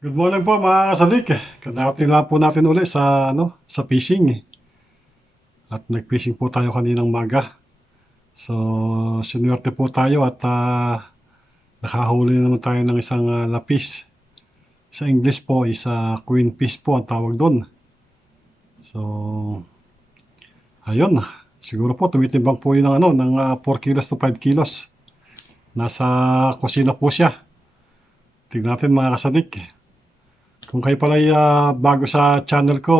Good morning po mga kasadik. Kadating lang po natin uli sa fishing. At nag-fishing po tayo kaninang maga. So, sinuwerte po tayo at nakahuli naman tayo ng isang lapis. Sa English po is queenfish po ang tawag doon. So, ayun. Siguro po tumitimbang po yun ng 4 kilos to 5 kilos. Nasa kusina po siya. Tignan natin mga kasadik. Kung kayo pala ay bago sa channel ko,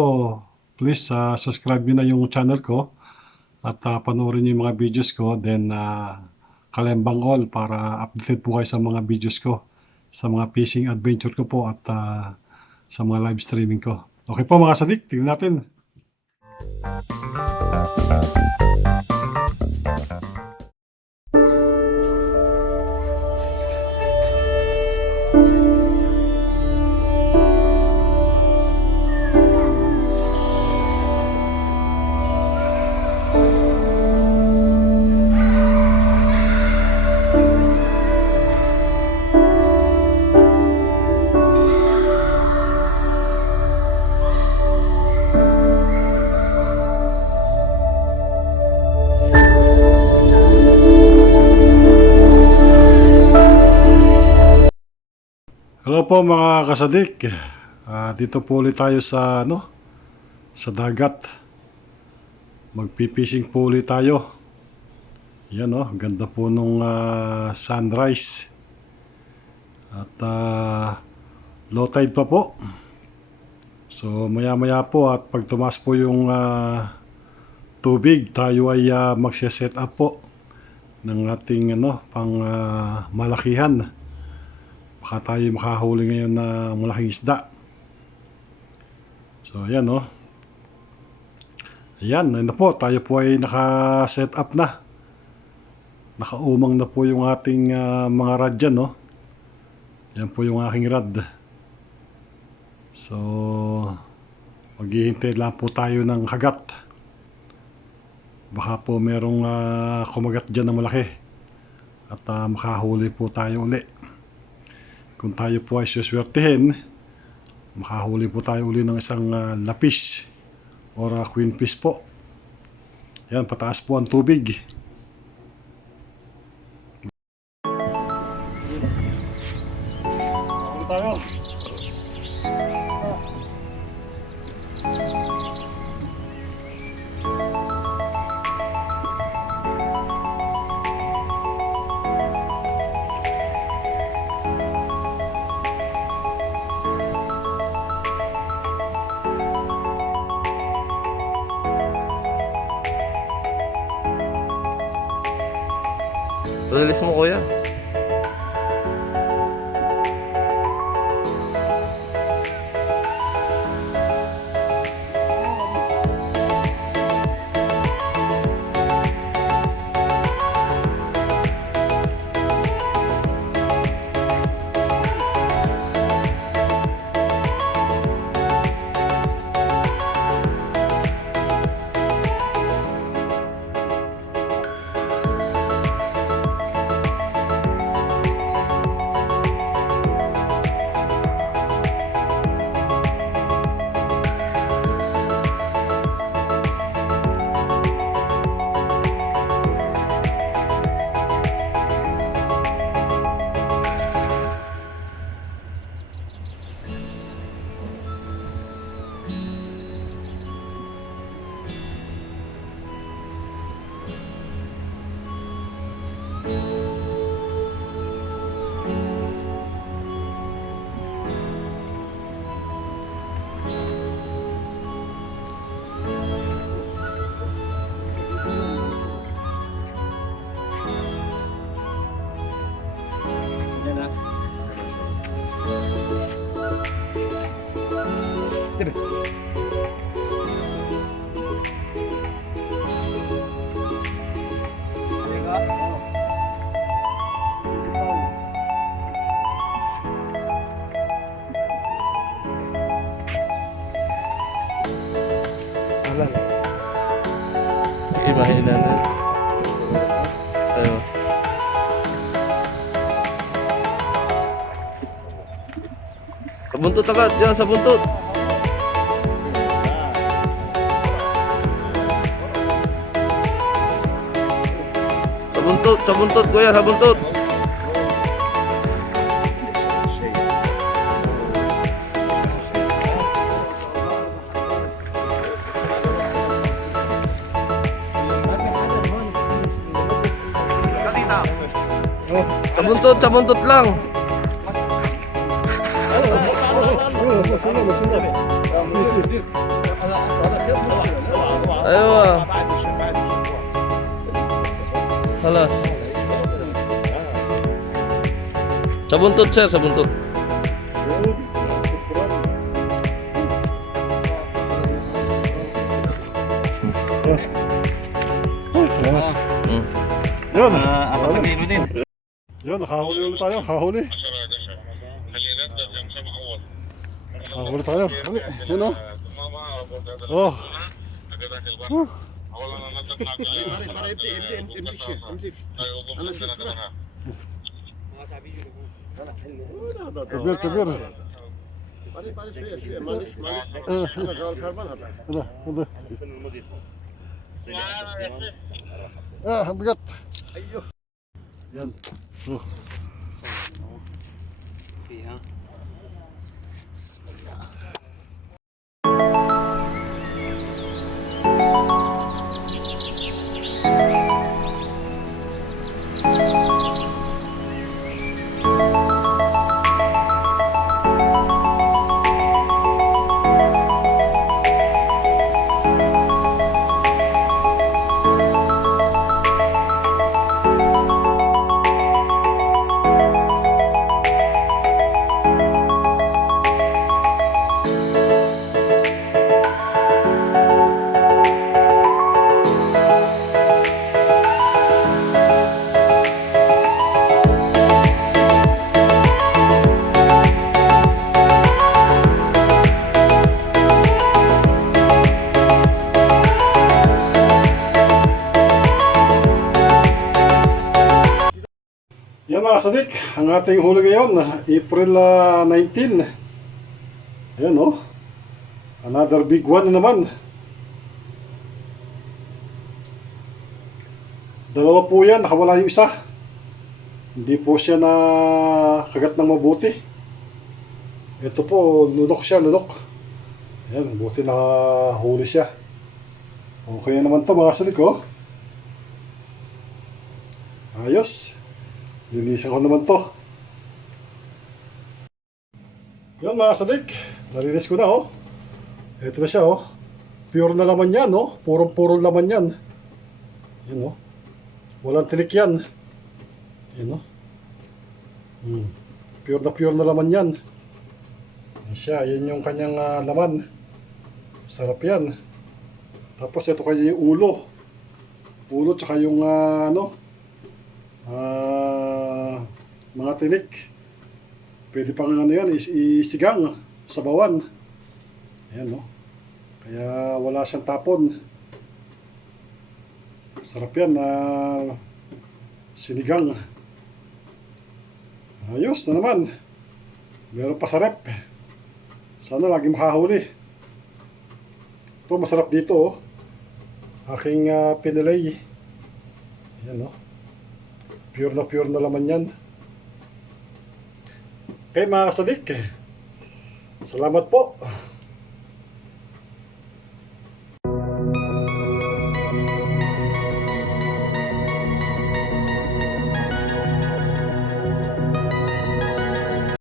please subscribe nyo na yung channel ko at panoorin nyo yung mga videos ko. Then, kalembang all para updated po kayo sa mga videos ko, sa mga fishing adventure ko po at sa mga live streaming ko. Okay po mga sadik, tignan natin. Hello po mga kasadik. Dito po ulit tayo sa dagat. Magpipishing po ulit tayo. Yan ganda po nung sunrise. At low tide pa po. So maya maya po at pag tumaas po yung tubig, tayo ay magse-set up po ng ating pang malakihan. Baka tayo makahuli ngayon na malaking isda. So ayan Ayan, po, tayo po ay naka-set up na. Nakaumang na po yung ating mga rad dyan Yan po yung aking rad. So, maghihintay lang po tayo ng hagat. Baka po merong kumagat dyan na malaki. At makahuli po tayo uli. Kung tayo po ay suswertihin, makahuli po tayo uli ng isang lapis or queenfish po. Yan, pataas po ang tubig. Ano tayo? Release mo kuya. Mahina na. Ayo. buntot agad. Yan, sa buntot. Sa buntot, kuya, sa buntot. Sa buntot lang. Ayo. Halas. Sa buntot, sir, sa buntot. Yun. Apat na kilo din. Yun, nakahuli ulit tayo. Nakahuli. Nakahuli tayo. Huli. Yun o. Oh. كبير كبير بقت ايوه يلا فيها بسم الله. Yan mga sadik, ang ating huli ngayon, April 19. Ayan o. Another big one na naman. Dalawa po yan, nakawala yung isa. Hindi po siya na kagat ng mabuti. Ito po, lunok siya, lunok. Ayan, buti na huli siya. Okay naman to mga sadik o. Ayos. Linisan ko naman to. Yan mga sadik, nalinis ko na oh. Ito na siya oh. Pure na laman yan oh. Purong-purong laman yan. Yan oh. Walang tinik yan. Yan oh. Pure na laman yan. Yan siya, yan yung kanyang laman. Sarap yan. Tapos ito kanya yung ulo. Ulo tsaka yung mga tinik. Pwede pang yan, isigang sa bawan. Ayan no. Kaya wala siyang tapon. Sarap yan na sinigang. Ayos na naman. Meron pa sa rep. Sana lagi makahuli. Ito masarap dito oh. Aking pinilay. Ayan no. Pure na laman yan. Okay mga kasadik, salamat po.